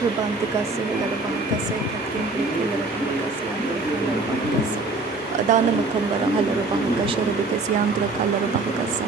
Rubantikasi Larabakasa, Katkin Larabakasa, Larabakasa, Adana Makambara Halarabaka, Sharabikas Yandra Kalarabakasa,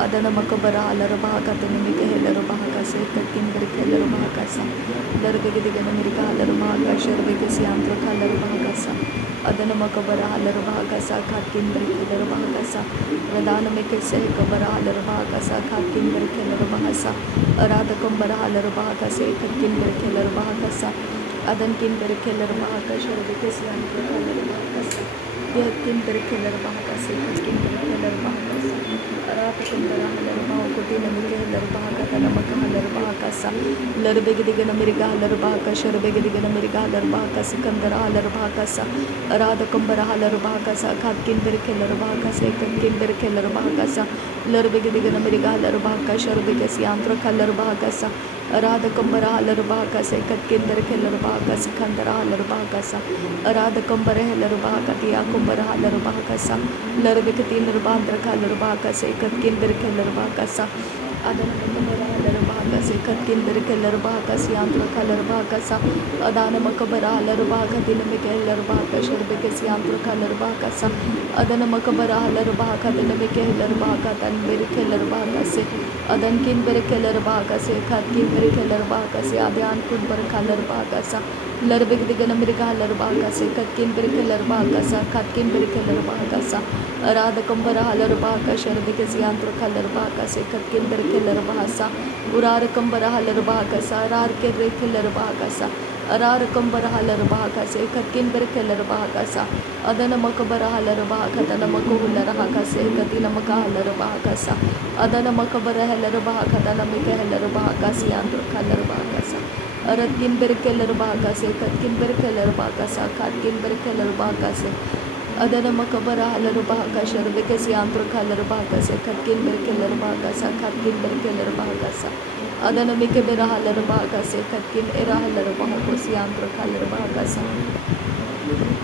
Adana Makabara Halarabaka, the Namika Larabakasa, Katkin Larabakasa, Larabaka America Halarabaka, Sharabikas Yandra Kalarabakasa, Adana Makabara Halarabakasa, Katkin Larabakasa, Radana Mikase Kabara Halarabakasa, Katkin Larabakasa, Arada Kumbara Halarabakasa, Katkin Larabakasa, Adan Kimber Keller Bahaka, Sharabikas Yandra Kalarabakasa. Yakin berkelar bahasa, yakin berkelar bahasa. Arata kumbara halar bahu kuti namike halar bahaka tanah maka halar bahasa. Larbegi digana meriga halar bahaka, sharbegi digana meriga halar bahaka, sikandara halar bahasa. Arata kumbara halar bahasa, yakin berkelar bahasa, yakin berkelar bahasa. Larbegi digana meriga halar bahaka, sharbegi siyantra halar bahasa. Arada kumbara halar bahasa, yakin berkelar bahasa, sikandara halar bahasa. Arada kumbara halar bahaka tiya kumbara halar bahasa. Larbeki nirbandra halar bahasa, yakin berkelar bahasa. Adana kumbara halar bahasa, yakin berkelar bahasa, yantra halar bahasa. Adana makabara halar bahaka dinamike halar bahaka, sharbeki siyantra halar bahasa. Adana makabara halar bahaka dinamike halar bahaka tan berkelar bahasa. Adan kin berkelar bahasa, yakin berkelar bahasa. Adyan kumbara halar bahasa. Larbek digana mirga halar bahasa, yakin berkelar bahasa, yakin berkelar bahasa. Arada kumbara halar bahaka, sharbeki siyantra halar bahasa, yakin berkelar bahasa. Urar kumbara halar bahasa, arar ke berkelar bahasa. Arar kumbara halar bahasa, yakin berkelar bahasa. Adana makabara halar bahaka, adana makuhular bahasa, yakin makah halar bahasa. Adana makabara halar bahaka, adana mikah halar bahasa, siyantra halar bahasa. Aratkin berkelar bahasa, yakin berkelar bahasa, yakin berkelar bahasa. Adana makabara halar bahaka, sharbeki siyantra halar bahasa, yakin berkelar bahasa, yakin berkelar bahasa. Adana mikabara halar bahasa, yakin era halar bahaka, siyantra halar bahasa.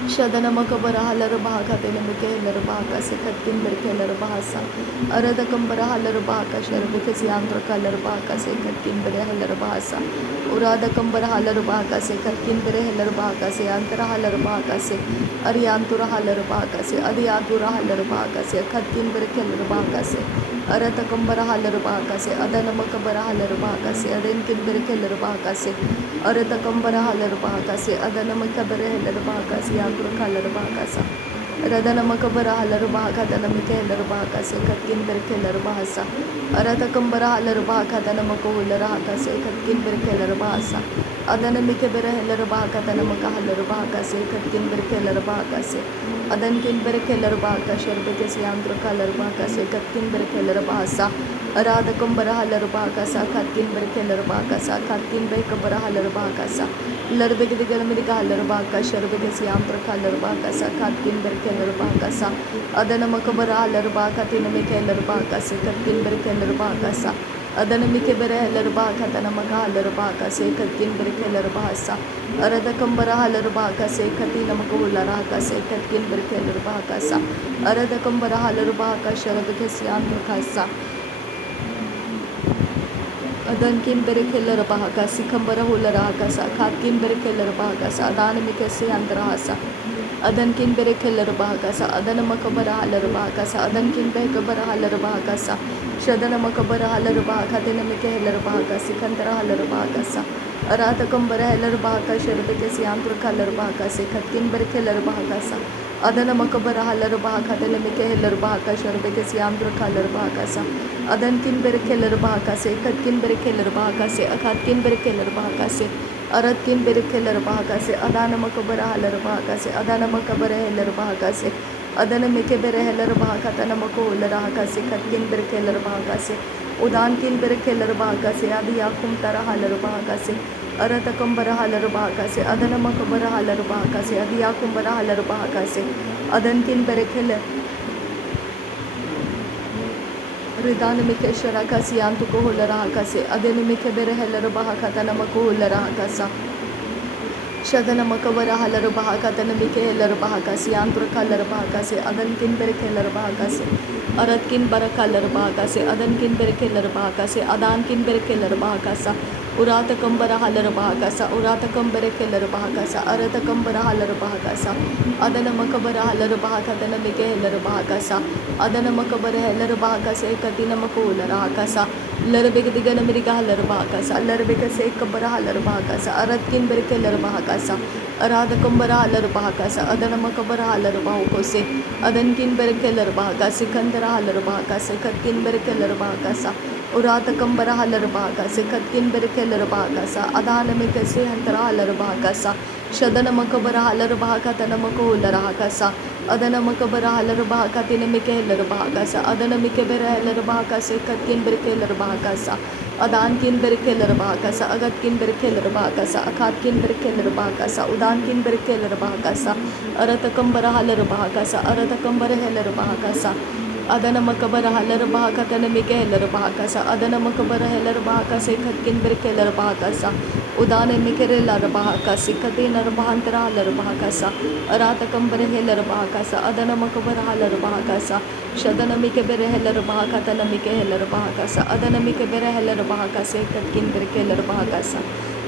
Shadana makabara halar bahaka, dinamike halar bahasa, yakin berkelar bahasa. Arada kumbara halar bahaka, sharbeki siyantra halar bahasa, yakin berkelar bahasa. Urada kumbara halar bahasa, yakin berkelar bahasa, yantra halar bahasa. Ariyantura halar bahasa, adiyatura halar bahasa, yakin berkelar bahasa. Arata kumbara halar bahasa, adana makabara halar bahasa, adankin berkelar bahasa. Arata kumbara halar bahasa, adana makabara halar bahasa, yantra halar bahasa. Radana makabara halar bahaka, adana mikalar bahasa, yakin berkelar bahasa. Arata kumbara halar bahaka, adana makuhular bahasa, yakin berkelar bahasa. Adana mikabara halar bahaka, adana makahalar bahasa, yakin berkelar bahasa. Adankin berkelar bahaka, sharbeki siyantra halar bahasa, yakin berkelar bahasa. Arada kumbara halar bahasa, yakin berkelar bahasa, yakin bekabara halar bahasa. Larbeki digana mirga halar bahaka, sharbeki siyantra halar bahasa, yakin berkelar bahasa. Adana makabara halar bahaka, dinamike halar bahasa, yakin berkelar bahasa. Adana mikabara halar bahaka, adana makahalar bahasa, yakin berkelar bahasa. Arada kumbara halar bahasa, yakin makahular bahasa, yakin berkelar bahasa. Arada kumbara halar bahaka, sharbeki siyantra bahasa. Adankin berkelar bahasa, sikambara hular bahasa, yakin berkelar bahasa. Adana mikase andrahasa. Adankin berkelar bahasa, adana makabara halar bahasa, adankin bekabara halar bahasa. Shadana makabara halar bahasa, dinamike halar bahasa, sikandara halar bahasa. Arata kumbara halar bahasa, sharbeki siyantra halar bahasa, yakin berkelar bahasa. Adana makabara halar bahasa, dinamike halar bahasa, sharbeki siyantra halar bahasa. Adankin berkelar bahasa, yakin berkelar bahasa, yakin berkelar bahasa. Aratkin berkelar bahasa, adana makabara halar bahasa, adana makabara halar bahasa. Adana mikabara halar bahasa, adana makuhular bahasa, yakin berkelar bahasa. Udankin berkelar bahasa, adiyakum tara halar bahasa. Arata kumbara halar bahasa, adana makabara halar bahasa, adiyakum bara halar bahasa. Adankin berkelar Ridana mikeshara kasi antu ko hulara kasi adeni mikebere helar bahaka tana mako hulara kasa Shadana makabara halar bahaka tana mike helar bahaka si antur kalar bahaka se adan kin berkelar bahaka se arat kin barakalar bahaka se adan kin berkelar bahaka se adan kin berkelar bahaka sa Urata kambara halar bahakasa, urata kambare kelar bahakasa, arata kambara halar bahakasa, adana makabara halar bahakatana meke helar bahakasa, adana makabara helar bahakasa, ekatina makular hakasa, larbegdigana miriga halar bahakasa, larbekase kabara halar bahakasa, aratkin berkelar bahakasa, arada kambara halar bahakasa, adana makabara halar bahukose, adankin berkelar bahakasa, kandara halar bahakasa, katkin berkelar bahakasa, Urata kambara halar bahakasa, katkin berkelar bahakasa, adana mekase hantara halar bahakasa, shadana makabara halar bahakatana makular hakasa, adana makabara halar bahakatina mekelar bahakasa, adana mekebera halar bahakasa, katkin berkelar bahakasa, adankin berkelar bahakasa, agatkin berkelar bahakasa, akatkin berkelar bahakasa, udankin berkelar bahakasa, arata kambara halar bahakasa, arata kambara halar bahakasa, adana makabara halar bahakatana meke halar bahakasa, adana makabara halar bahakasa, katkin berkelar bahakasa, udane mekere lar bahakasa, katina bahantara halar bahakasa, arata kambara halar bahakasa, adana makabara halar bahakasa, shadana mekebere halar bahakatana meke halar bahakasa, adana mekebere halar bahakasa, katkin berkelar bahakasa,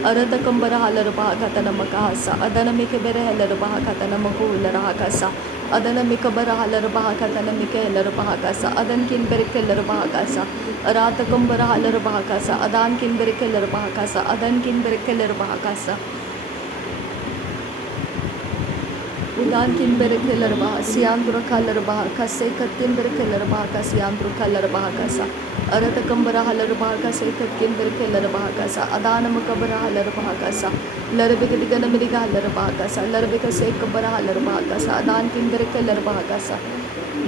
arata kambara halar bahakatana makahasa, adana mekebere halar bahakatana makular hakasa, adana mikabara halar bahakatana mikelar bahakasa, adan kin berkelar bahakasa, arata kambara halar bahakasa, adan kin berkelar bahakasa, adan kin berkelar bahakasa, udan kin berkelar bahakasa, siantro kalar bahakasa, katkin berkelar bahakasa, siantro kalar bahakasa, arata kambara halar bahakasa, katkin berkelar bahakasa, adana makabara halar bahakasa, larbegdigana miriga halar bahakasa, larbekase kabara halar bahakasa, adan kin berkelar bahakasa,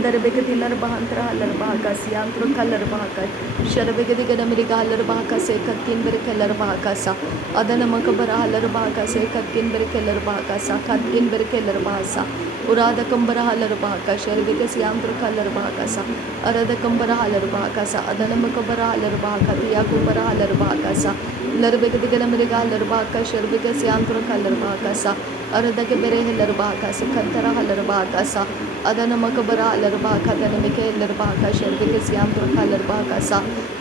darbegadilar bahantara halar bahakasa, yantro kalar bahakasa, sharbegdigana miriga halar bahakasa, katkin berkelar bahakasa, adana makabara halar bahakasa, katkin berkelar bahakasa, katkin berkelar bahasa, urada kambara halar bahakasa, sharbekase yantro kalar bahakasa, arada kambara halar bahakasa, adana makabara halar bahakasa, yakubara halar bahakasa, larbegdigana miriga halar bahakasa, sharbekase yantro kalar bahakasa, arada ke bere halar bahakasa, kantara halar bahakasa, adana makabara halar bahakasa, adana meke halar bahakasa, sharbekase yantro kalar bahakasa,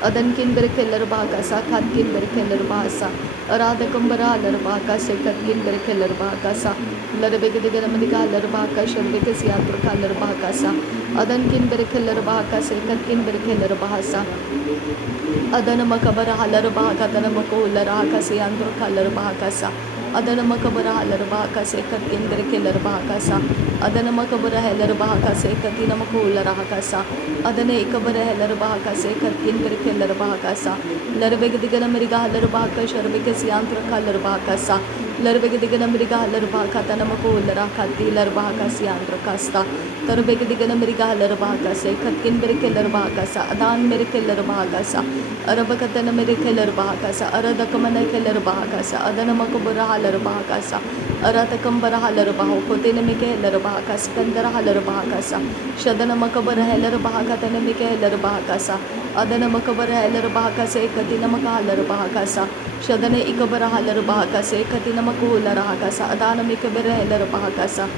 adan kin berkelar bahakasa, katkin berkelar bahasa, arada kambara halar bahakasa, katkin berkelar bahakasa, larbegdigana miriga halar bahakasa, sharbekase yantro kalar bahakasa, adan kin berkelar bahakasa, katkin berkelar bahasa, adana makabara halar bahakatana makular hakasa, yantro kalar bahakasa, adana makabara halar bahakasa, katkin berkelar bahakasa, adana makabara halar bahakasa, katina makular hakasa, adana ikabara halar bahakasa, katkin berkelar bahakasa, larbegdigana miriga halar bahakasa, sharbekase yantro kalar bahakasa, larbegdigana miriga halar bahakatana makular hakati lar bahakasa, yantro kasta, tarbegdigana miriga halar bahakasa, katkin berkelar bahakasa, adan berkelar bahakasa, arabakatana berkelar bahakasa, arada kamana kelar bahakasa, adana makabara halar bahakasa, arata kambara halar bahakotena meke halar bahakasa, kandara halar bahakasa, shadana makabara halar bahakatana meke halar bahakasa, adana makabara halar bahakasa, katina makahalar bahakasa, shadana ikabara halar bahakasa, katina makular hakasa, adana mikabara halar bahakasa,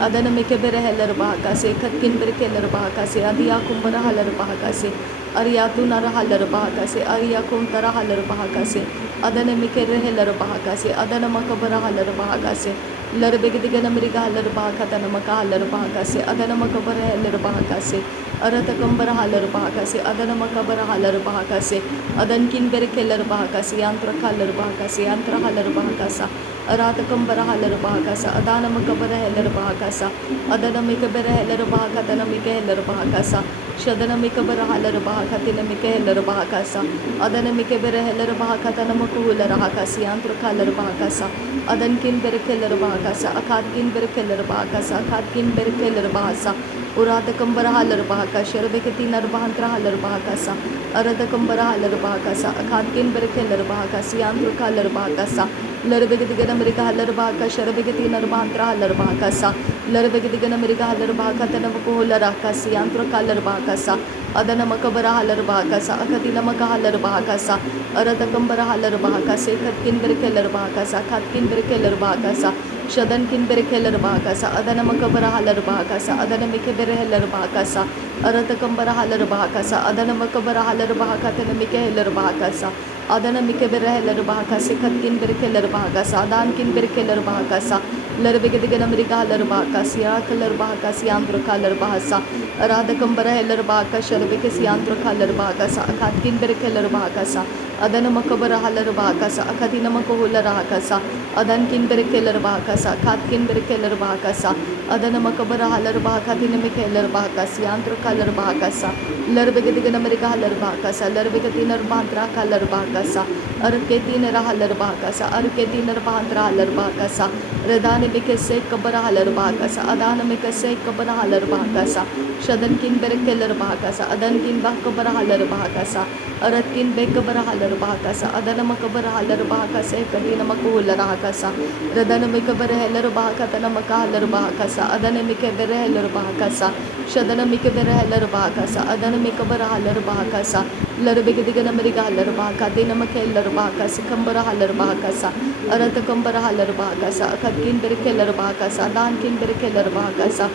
adana mikabara halar bahakasa, katkin berkelar bahakasa, adiya kumbara halar bahakasa, ariyatu nara halar bahakasa, ariya kuntara halar bahakasa, adana mikere halar bahakasa, adana makabara halar bahakasa, larbegdigana miriga halar bahakatana makahalar bahakasa, adana makabara halar bahakasa, arata kambara halar bahakasa, adana makabara halar bahakasa, adan kin berkelar bahakasa, yantra kalar bahakasa, yantra halar bahakasa, arata kambara halar bahakasa, adana makabara halar bahakasa, adana mikabara halar bahakatana mikahalar bahakasa, shadana mikabara halar bahakatina mikahalar bahakasa, adana mikabara halar bahakatana makuhular hakasa, yantra kalar bahakasa, adan kin berkelar bahakasa, akad kin berkelar bahakasa, akad kin berkelar bahasa, urada kambara halar bahakasa, sharbekati nar bahantra halar bahakasa, arada kambara halar bahakasa, akad kin berkelar bahakasa, yantra kalar bahakasa, larbegdigana miriga halar bahakasa, sharbekati nar bahantra halar bahakasa, larbegdigana miriga halar bahakatana makuhular hakasa, yantra kalar bahakasa, adana makabara halar bahakasa, akatina makahalar bahakasa, arada kambara halar bahakasa, katkin berkelar bahakasa, katkin berkelar bahakasa, shadan kin berkelar bahakasa, adana makabara halar bahakasa, adana mikebere halar bahakasa, arada kambara halar bahakasa, adana makabara halar bahakatana mikehalar bahakasa, Adanamike Berehel Bahakasi Katkin Berkeler Bahagasa Adankin Berkeler Bahagasa Lerbegadiganamrika Larbakasi Akalar Bahakasi Andro Kalar Bahasa Radakambara Heller Baka Shalbekasi Andro Kalar Bahagasa Akatkin Berkeler Bahagasa Adanamakabara Halar Bahagasa Akadinamakohula Rahakasa Adankin Berkeler Bahagasa Katkin Berkeler Bahagasa Adanamakabara Halar Bahakatinamikeler Bahagasi Andro Kalar Bahagasa Lerbegadiganamrika Halar Bahagasa Lerbegatinar Bandra Kalar Bahagasa Arketin Rahalar Bahagasa Arketin Bandra Halar Bahagasa Redani Mikase Kabara Halar Bahagasa Adana Mikase Kabara Halar Bahagasa Shadankin Berkeler Bahagasa Adankin Bakabara Halar Bahagasa Aratkin Bekabara Halar Bahagasa Adana Makabara Halar Bahagasa Katina Makula Rahagasa Redana Mikabara Heller Bahakatana Makahalar Bahagasa Adana Mikabara Heller Bahagasa Shadana Mikabara Heller Bahagasa Adana Mikabara Halar Bahagasa Larbegadigan America Halar Bahakatina Makeller Bahagasa Kambara Halar Bahagasa Arata Kambara Halar Bahagasa Akatkin Berkeler Bahagasa Dankin Berkeler Bahagasa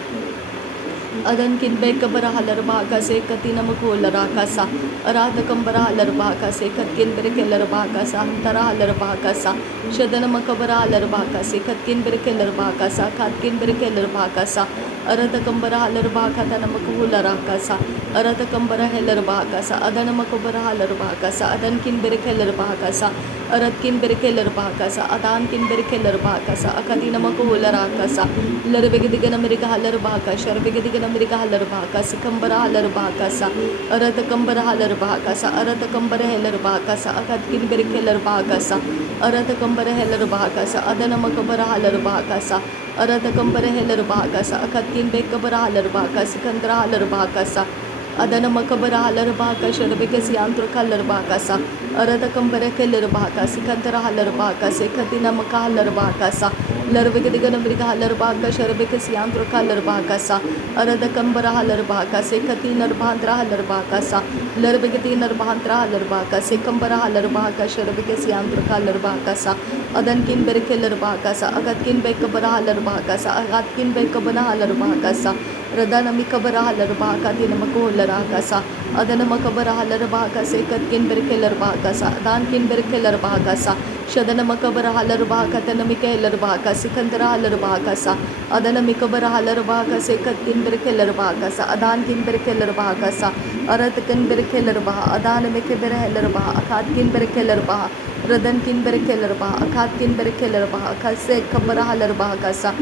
Adankin Bekabara Halar Bahagase Katina Makula Rakasa Aradakambara Halar Bahagase Katkin Berkeler Bahagasa Antara Halar Bahagasa Shadana Makabara Halar Bahagase Katkin Berkeler Bahagasa Katkin Berkeler Bahagasa Aradakambara Halar Bahakatana Makula Rakasa Aradakambara Heller Bahagasa Adana Makabara Halar Bahagasa Adankin Berkeler Bahagasa Aratkin Berkeler Bahagasa Adankin Berkeler Bahagasa Akadina Makula Rakasa Larbegadigan America Halar Bahagasa Sharbegadigan America Halar Bahagasa Kambara Halar Bahagasa Aradakambara Halar Bahagasa Aradakambara Heller Bahagasa Akadkin Berkeler Bahagasa Aradakambara Heller Bahagasa Adana Makabara Halar Bahagasa Aradakambara Heller Bahagasa Akadkin Bekabara Halar Bahagasa Kandra Halar Bahagasa Adana Makabara Halar Bahagasa Sharbekasi Antro Kalar Bahagasa Aradakambara Keller Bahagasa Kandra Halar Bahagasa Katina Makahalar Bahagasa Larvegadigan America Halar Bahagasa Sharbekasi Antro Kalar Bahagasa Aradakambara Halar Bahagasa Katina Bandra Halar Bahagasa Larvegadinar Bandra Halar Bahagasa Kambara Halar Bahagasa Sharbekasi Antro Kalar Bahagasa Adankin Berkeler Bahagasa Agatkin Bekabara Halar Bahagasa Agatkin Bekabana Halar Bahagasa Radana Mikabara Halar Bahakatina Makola Rakasa Adana Makabara Halar Bahagasa Katkin Berkeler Bahagasa Dankin Berkeler Bahagasa Shadana Makabara Halar Bahakatana Mikeler Bahagasa Kandara Halar Bahagasa Adana Mikabara Halar Bahagasa Katkin Berkeler Bahagasa Adankin Berkeler Bahagasa Aratkin Berkeler Bah Adana Mikabara Halar Bah Akatkin Berkeler Bah Radankin Berkeler Bah Akatkin Berkeler Bah Akase Kabara Halar Bahagasa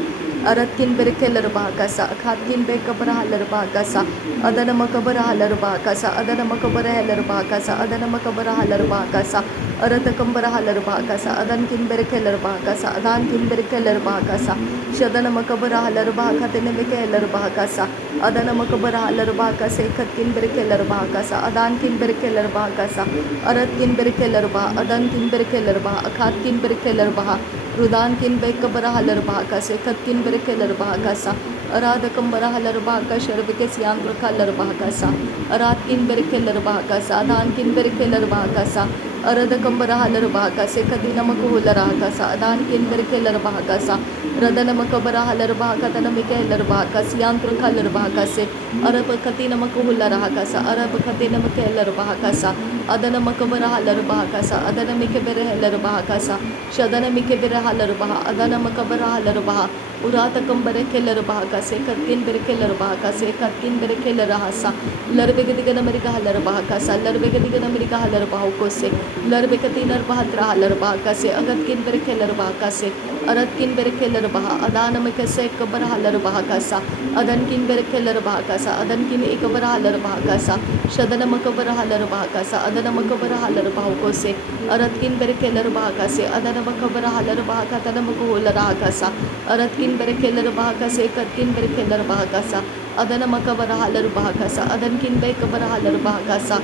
Aratkin Berkeler Bahagasa Akatkin Bekabara Halar Bahagasa Adana Makabara Halar Bahagasa Adana Makabara Halar Bahagasa Adana Makabara Halar Bahagasa Aratakambara Halar Bahagasa Adankin Berkeler Bahagasa Adankin Berkeler Bahagasa Shadana Makabara Halar Bahakatene Bekeler Bahagasa Adana Makabara Halar Bahagasa Katkin Berkeler Bahagasa Adankin Berkeler Bahagasa Aratkin Berkeler Bah Adankin Berkeler Bah Akatkin Berkeler Bah Rudankin Bekabara Halar Bahagasa Katkin Berkeler Bahagasa Aradakambara Halar Bahagasa Sharbekasi Andro Kalar Bahagasa Aratkin Berkeler Bahagasa Adankin Berkeler Bahagasa Aradakambara Halar Bahagasa Katina Makuhula Rahagasa Adankin Berkeler Bahagasa Radana Makabara Halar Bahakatana Mikeler Bahagasa Andro Kalar Bahagasa Arab Katina Makuhula Rahagasa Arab Katina Mikeler Bahagasa Adana Makabara Halar Bahagasa Adana Mikebere Heller Bahagasa Shadana Mikebere Halar Bah Adana Makabara Halar Bah Uratakambare Keller Bahagasa Katkin Berkeler Bahagasa Katkin Berkeler Rahasa Larbegadigan America Halar Bahagasa Larbegadigan America Halar Bahukose Larbekatinar Bahatra Halar Bahagasa Agatkin Berkeler Bahagasa Aratkin Berkeler Bah Adana Mikase Kabara Halar Bahagasa Adankin Berkeler Bahagasa Adankin Ekabara Halar Bahagasa Shadana Makabara Halar Bahagasa Adana Makabara Halar Bahukose Aratkin Berkeler Bahagasa Adana Makabara Halar Bahakatana Makuhula Rahagasa Aratkin Berkeler Bahagasa Katkin Berkeler Bahagasa Adana Makabara Halar Bahagasa Adankin Bekabara Halar Bahagasa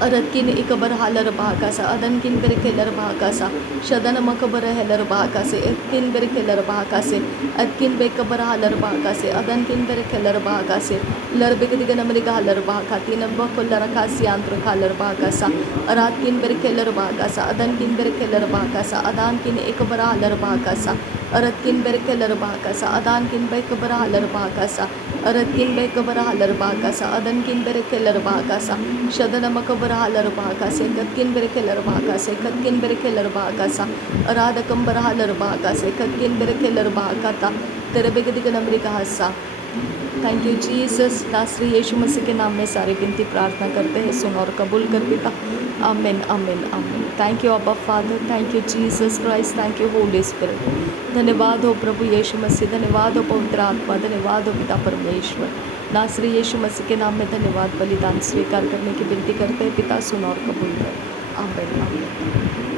Aratkin Ikabar Halar Bahagasa Adankin Berkeler Bahagasa Shadana Makabara Heller Bahagasa Etkin Berkeler Bahagasa Atkin Bekabara Halar Bahagasa Adankin Berkeler Bahagasa Larbegadigan America Halar Bahakatina Bakular Kasi Antro Kalar Bahagasa Aratkin Berkeler Bahagasa Adankin Berkeler Bahagasa Adankin Ikabara Halar Bahagasa Aratkin Berkeler Bahagasa Adankin Bekabara Halar Bahagasa अरद किन बे cover hauler बाकासा अदन किन बेरे Keller बाकासा शदनम cover hauler बाकासे कत किन बेरे Keller बाकासे कत किन बेरे केलर बाकासा अराद कंबर हालर बाकासे कत किन बेरे केलर बाकाता तेरे बेगदिक नमरी का हस्सा। Thank you Jesus. नासरी यीशु मसीह के नाम में सारी विनती प्रार्थना करते हैं, सुन और कबूल कर पिता। आमीन आमीन आमीन। थैंक यू अब्बा father, thank you Jesus Christ, thank you Holi spirit. धन्यवाद हो प्रभु यीशु मसीह, धन्यवाद हो पवित्र आत्मा, धन्यवाद हो पिता परमेश्वर। नासरी यीशु मसीह के नाम में धन्यवाद। बलिदान स्वीकार करने की विनती करते हैं पिता, सुन और कबूल कर। आमीन आमीन।